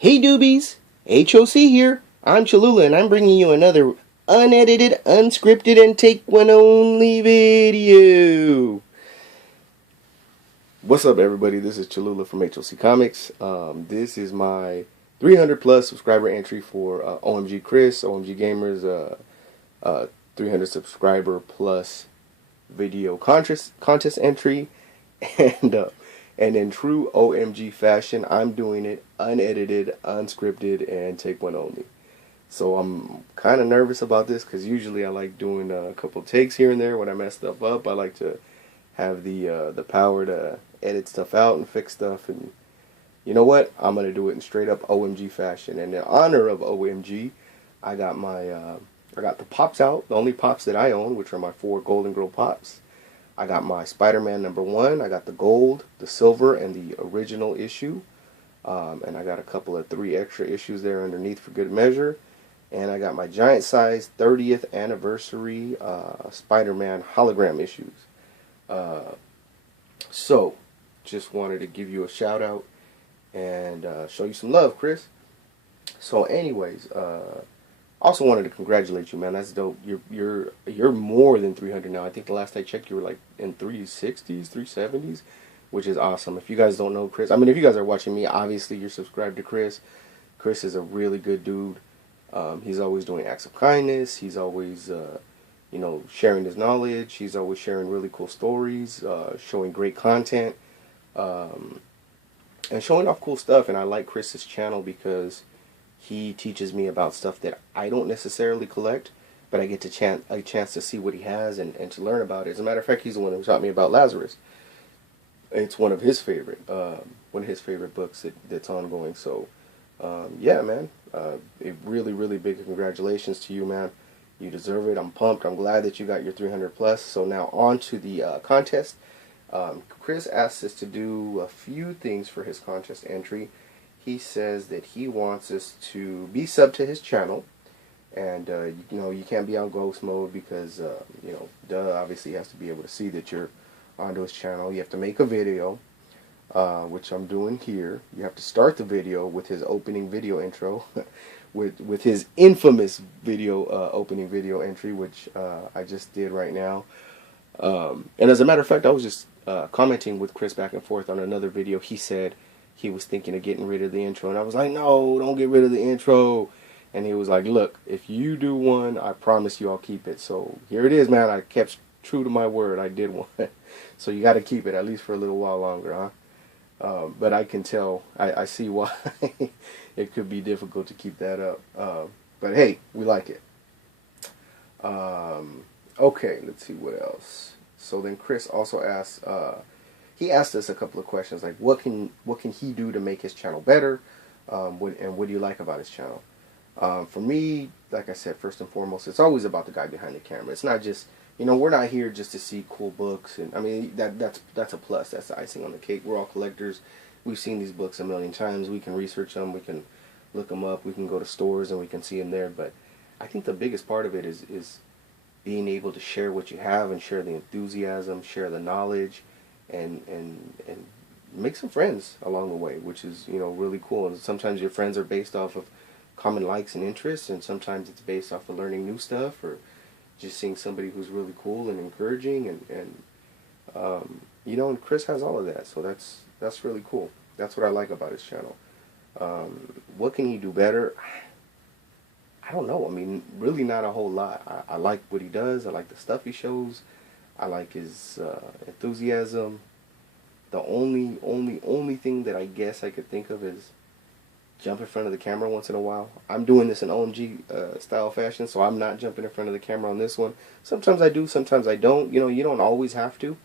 Hey doobies, HOC here. I'm Cholula and I'm bringing you another unedited, unscripted, and take one only video. What's up everybody, this is Cholula from HOC Comics. This is my 300 plus subscriber entry for OMG Chris, OMG Gamers, 300 subscriber plus video contest entry. And in true OMG fashion, I'm doing it unedited, unscripted, and take one only. So I'm kind of nervous about this because usually I like doing a couple takes here and there when I mess stuff up. I like to have the power to edit stuff out and fix stuff. And you know what? I'm gonna do it in straight up OMG fashion. And in honor of OMG, I got the pops out, the only pops that I own, which are my 4 Golden Girl pops. I got my Spider-Man #1. I got the gold, the silver, and the original issue. And I got a couple of 3 extra issues there underneath for good measure. And I got my giant size 30th anniversary Spider-Man hologram issues. So, just wanted to give you a shout out and show you some love, Chris. So anyways, also wanted to congratulate you, man. That's dope. You're more than 300 now. I think the last I checked, you were like in 360s, 370s, which is awesome. If you guys don't know Chris, I mean, if you guys are watching me, obviously you're subscribed to Chris. Chris is a really good dude. He's always doing acts of kindness. He's always, sharing his knowledge. He's always sharing really cool stories, showing great content, and showing off cool stuff. And I like Chris's channel because he teaches me about stuff that I don't necessarily collect, but I get a chance to see what he has and to learn about it. As a matter of fact, he's the one who taught me about Lazarus. It's one of his favorite books that's ongoing. So, yeah, man, a really, really big congratulations to you, man. You deserve it. I'm pumped. I'm glad that you got your 300 plus. So now on to the contest. Chris asked us to do a few things for his contest entry. He says that he wants us to be sub to his channel, and you can't be on ghost mode because obviously he has to be able to see that you're onto his channel. You have to make a video, which I'm doing here. You have to start the video with his opening video intro, with his infamous video opening video entry, which I just did right now. And as a matter of fact, I was just commenting with Chris back and forth on another video. He said he was thinking of getting rid of the intro, and I was like, no, don't get rid of the intro. And he was like, look, if you do one, I promise you I'll keep it. So here it is, man. I kept true to my word. I did one. So you got to keep it at least for a little while longer, huh? But I can tell, I see why it could be difficult to keep that up. But hey, we like it. Okay, let's see what else. So then Chris also asked, he asked us a couple of questions like, what can he do to make his channel better, and what do you like about his channel? For me, like I said, first and foremost, it's always about the guy behind the camera. It's not just, we're not here just to see cool books, and I mean that's a plus. That's the icing on the cake. We're all collectors. We've seen these books a million times. We can research them. We can look them up. We can go to stores and we can see them there. But I think the biggest part of it is being able to share what you have and share the enthusiasm, share the knowledge, and make some friends along the way, which is really cool. And sometimes your friends are based off of common likes and interests, and sometimes it's based off of learning new stuff or just seeing somebody who's really cool and encouraging, and Chris has all of that, so that's really cool. That's what I like about his channel. What can he do better? I don't know. I mean, really not a whole lot. I like what he does. I like the stuff he shows. I like his enthusiasm. The only thing that I guess I could think of is jump in front of the camera once in a while. I'm doing this in OMG style fashion, so I'm not jumping in front of the camera on this one. Sometimes I do, sometimes I don't. You don't always have to.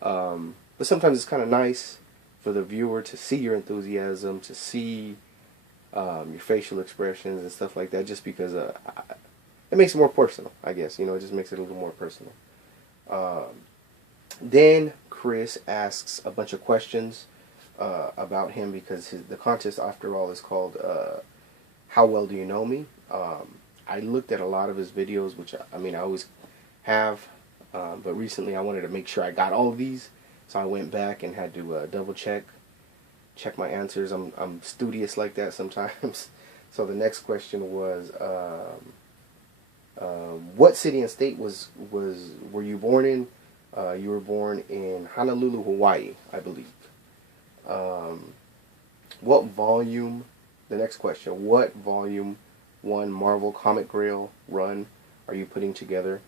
But sometimes it's kind of nice for the viewer to see your enthusiasm, to see your facial expressions and stuff like that, just because it makes it more personal, I guess. It just makes it a little more personal. Then Chris asks a bunch of questions about him because the contest, after all, is called How Well Do You Know Me? I looked at a lot of his videos, which I always have, but recently I wanted to make sure I got all of these, so I went back and had to double check check my answers. I'm studious like that sometimes. So the next question was, what city and state were you born in? You were born in Honolulu, Hawaii, I believe. What volume? The next question: what volume one Marvel Comic Grail run are you putting together?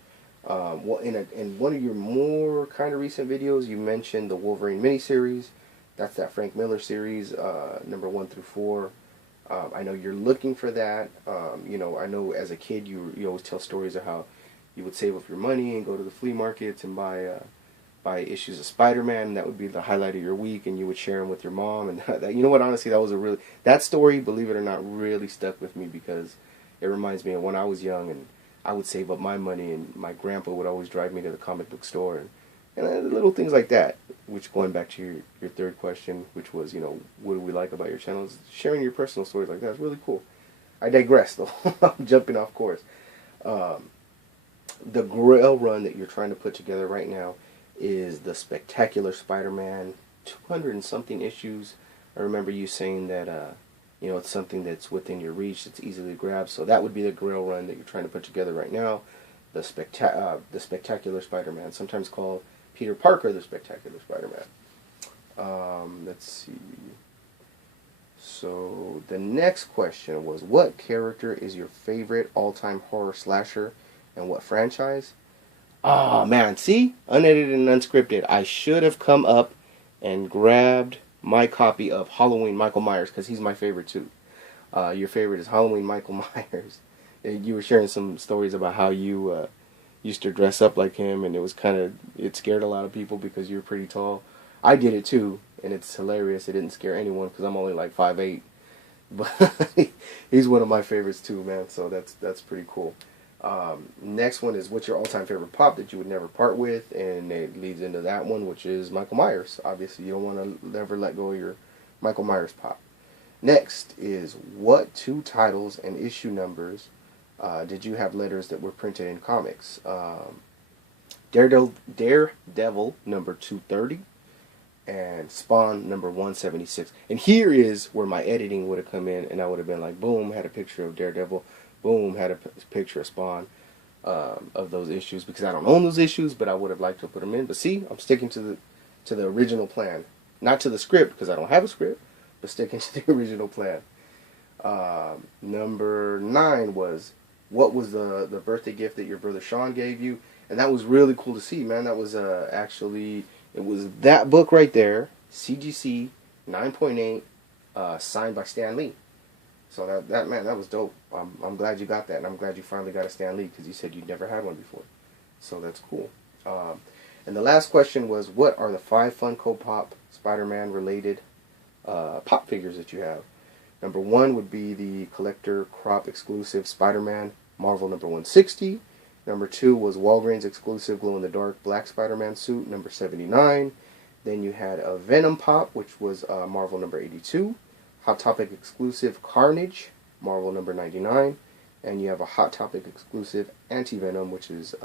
Well, in one of your more kind of recent videos, you mentioned the Wolverine miniseries. That's that Frank Miller series, number 1 through 4. I know you're looking for that. You know, I know as a kid you always tell stories of how you would save up your money and go to the flea markets and buy issues of Spider-Man, and that would be the highlight of your week, and you would share them with your mom. And that, you know what, honestly, that story, believe it or not, really stuck with me because it reminds me of when I was young and I would save up my money, and my grandpa would always drive me to the comic book store, and little things like that. Which, going back to your third question, which was, you know, what do we like about your channel, is sharing your personal stories like that is really cool. I digress though. I'm jumping off course. The Grail run that you're trying to put together right now is the Spectacular Spider-Man, 200 and something issues. I remember you saying that you know, it's something that's within your reach, it's easily grabbed. So that would be the Grail run that you're trying to put together right now. The Spectacular Spider-Man, sometimes called Peter Parker, the Spectacular Spider-Man. Let's see. So the next question was, what character is your favorite all-time horror slasher, and what franchise? Oh man, see? Unedited and unscripted. I should have come up and grabbed my copy of Halloween Michael Myers, because he's my favorite too. Your favorite is Halloween Michael Myers. You were sharing some stories about how you used to dress up like him, and it scared a lot of people because you're pretty tall. I did it too, and it's hilarious. It didn't scare anyone because I'm only like 5'8". But he's one of my favorites too, man. So that's pretty cool. Next one is, what's your all-time favorite pop that you would never part with? And it leads into that one, which is Michael Myers. Obviously, you don't want to never let go of your Michael Myers pop. Next is, what 2 titles and issue numbers did you have letters that were printed in comics? Daredevil number 230 and Spawn number 176. And here is where my editing would have come in, and I would have been like, boom, had a picture of Daredevil, boom, had a picture of Spawn, of those issues, because I don't own those issues, but I would have liked to put them in. But see, I'm sticking to the original plan, not to the script because I don't have a script, but sticking to the original plan. Number 9 was, what was the birthday gift that your brother Sean gave you? And that was really cool to see, man. That was actually, it was that book right there, CGC 9.8, signed by Stan Lee. So that man, that was dope. I'm glad you got that, and I'm glad you finally got a Stan Lee, because you said you'd never had one before. So that's cool. And the last question was, what are the 5 Funko Pop Spider-Man related pop figures that you have? Number 1 would be the Collector Crop exclusive Spider-Man Marvel number 160. Number 2 was Walgreens exclusive glow-in-the-dark black Spider-Man suit number 79. Then you had a Venom Pop, which was Marvel number 82. Hot Topic exclusive Carnage, Marvel number 99. And you have a Hot Topic exclusive Anti-Venom, which is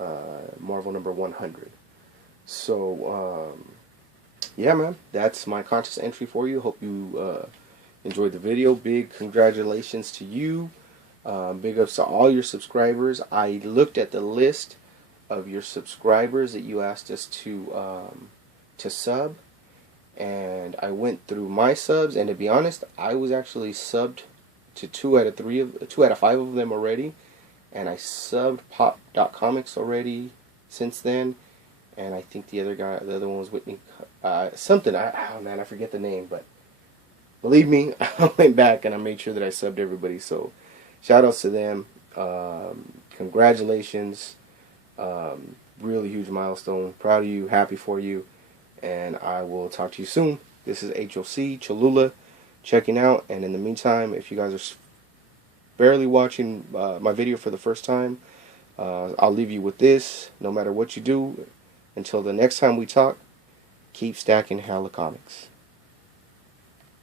Marvel number 100. So, yeah, man, that's my contest entry for you. Hope you enjoyed the video. Big congratulations to you. Big ups to all your subscribers. I looked at the list of your subscribers that you asked us to sub, and I went through my subs, and to be honest, I was actually subbed to 2 out of 5 of them already, and I subbed Pop.comics already since then, and I think the other one was Whitney, something, oh man, I forget the name, but believe me, I went back and I made sure that I subbed everybody. So shout outs to them. Congratulations. Really huge milestone. Proud of you, happy for you, and I will talk to you soon. This is HOC Cholula checking out, and in the meantime, if you guys are barely watching my video for the first time, I'll leave you with this. No matter what you do, until the next time we talk, keep stacking hella comics.